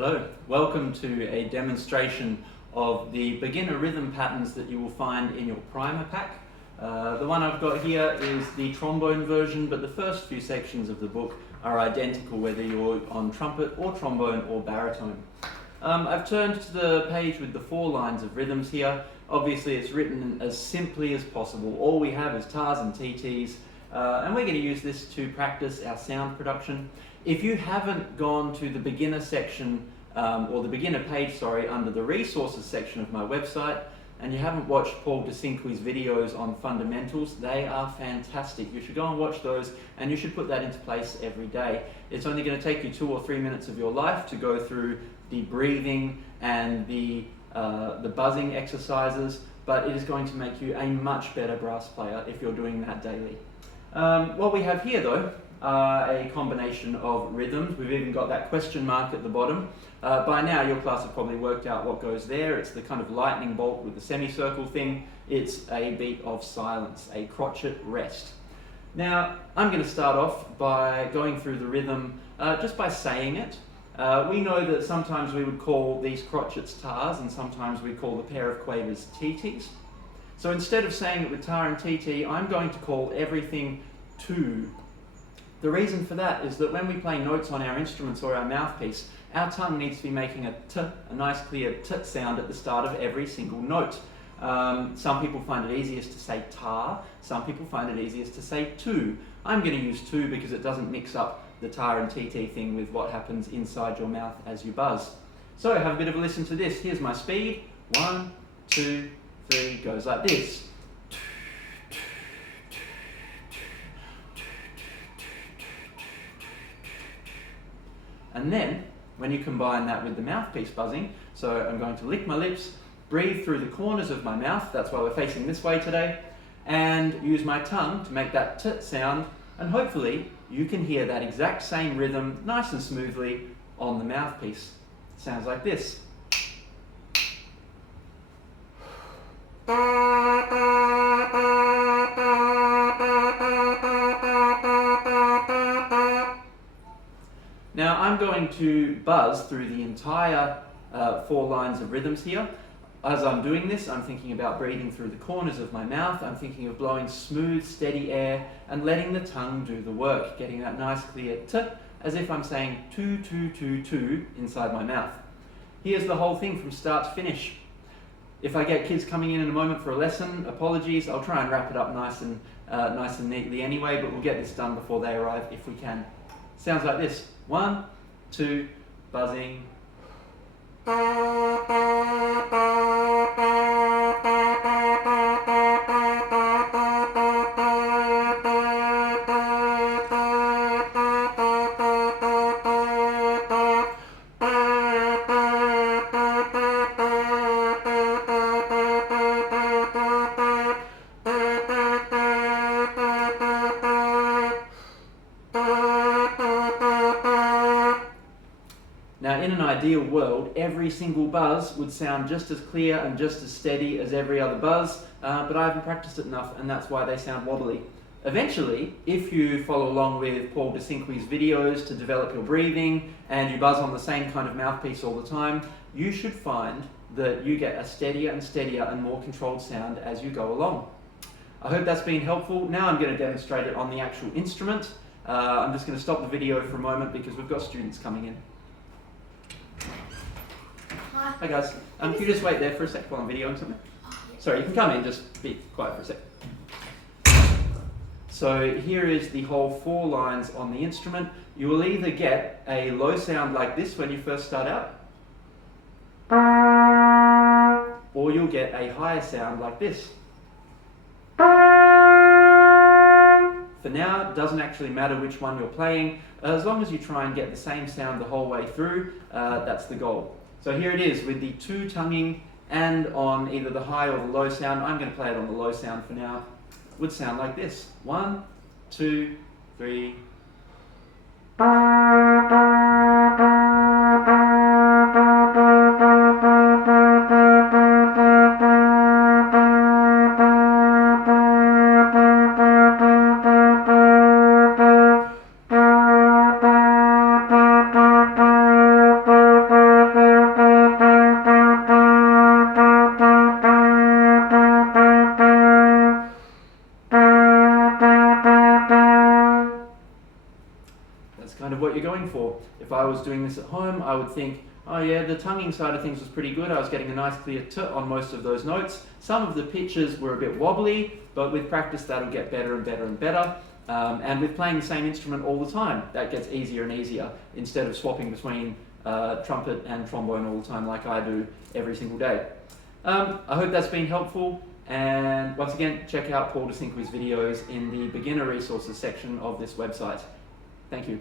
Hello, welcome to a demonstration of the beginner rhythm patterns that you will find in your primer pack. The one I've got here is the trombone version, but the first few sections of the book are identical whether you're on trumpet or trombone or baritone. I've turned to the page with the 4 lines of rhythms here. Obviously it's written as simply as possible. All we have is tars and TTs, and we're going to use this to practice our sound production. If you haven't gone to the beginner section, or the beginner page, sorry, under the resources section of my website, and you haven't watched Paul DeCinque's videos on fundamentals, they are fantastic. You should go and watch those, and you should put that into place every day. It's only going to take you 2 or 3 minutes of your life to go through the breathing and the buzzing exercises, but it is going to make you a much better brass player if you're doing that daily. What we have here though are a combination of rhythms. We've even got that question mark at the bottom. By now your class have probably worked out what goes there. It's the kind of lightning bolt with the semicircle thing. It's a beat of silence, a crotchet rest. Now I'm going to start off by going through the rhythm just by saying it. We know that sometimes we would call these crotchets tars and sometimes we call the pair of quavers TTs. So instead of saying it with tar and TT, I'm going to call everything tu. The reason for that is that when we play notes on our instruments or our mouthpiece, our tongue needs to be making a t, a nice clear t sound at the start of every single note. Some people find it easiest to say tar, some people find it easiest to say tu. I'm going to use tu because it doesn't mix up the tar and TT thing with what happens inside your mouth as you buzz. So have a bit of a listen to this. Here's my speed. 1, 2, 3, goes like this. And then, when you combine that with the mouthpiece buzzing, so I'm going to lick my lips, breathe through the corners of my mouth, that's why we're facing this way today, and use my tongue to make that t sound, and hopefully you can hear that exact same rhythm nice and smoothly on the mouthpiece. It sounds like this. Now I'm going to buzz through the entire 4 lines of rhythms here. As I'm doing this, I'm thinking about breathing through the corners of my mouth. I'm thinking of blowing smooth, steady air and letting the tongue do the work, getting that nice clear t, as if I'm saying tu, tu, tu, tu inside my mouth. Here's the whole thing from start to finish. If I get kids coming in a moment for a lesson, apologies. I'll try and wrap it up nice and neatly anyway, but we'll get this done before they arrive if we can. Sounds like this. 1, 2, buzzing. Now, in an ideal world, every single buzz would sound just as clear and just as steady as every other buzz, but I haven't practiced it enough, and that's why they sound wobbly. Eventually, if you follow along with Paul DeCinque's videos to develop your breathing, and you buzz on the same kind of mouthpiece all the time, you should find that you get a steadier and steadier and more controlled sound as you go along. I hope that's been helpful. Now I'm going to demonstrate it on the actual instrument. I'm just going to stop the video for a moment because we've got students coming in. Hi guys, can you just wait there for a sec while I'm videoing something? Sorry, you can come in, just be quiet for a sec. So here is the whole 4 lines on the instrument. You will either get a low sound like this when you first start out, or you'll get a higher sound like this. For now, it doesn't actually matter which one you're playing, as long as you try and get the same sound the whole way through, that's the goal. So here it is with the 2 tonguing and on either the high or the low sound. I'm going to play it on the low sound for now. It would sound like this. 1, 2, 3. kind of what you're going for. If I was doing this at home, I would think, oh yeah, the tonguing side of things was pretty good. I was getting a nice clear t on most of those notes. Some of the pitches were a bit wobbly, but with practice that'll get better and better and better. And with playing the same instrument all the time, that gets easier and easier, instead of swapping between trumpet and trombone all the time like I do every single day. I hope that's been helpful, and once again, check out Paul DeCinque's videos in the beginner resources section of this website. Thank you.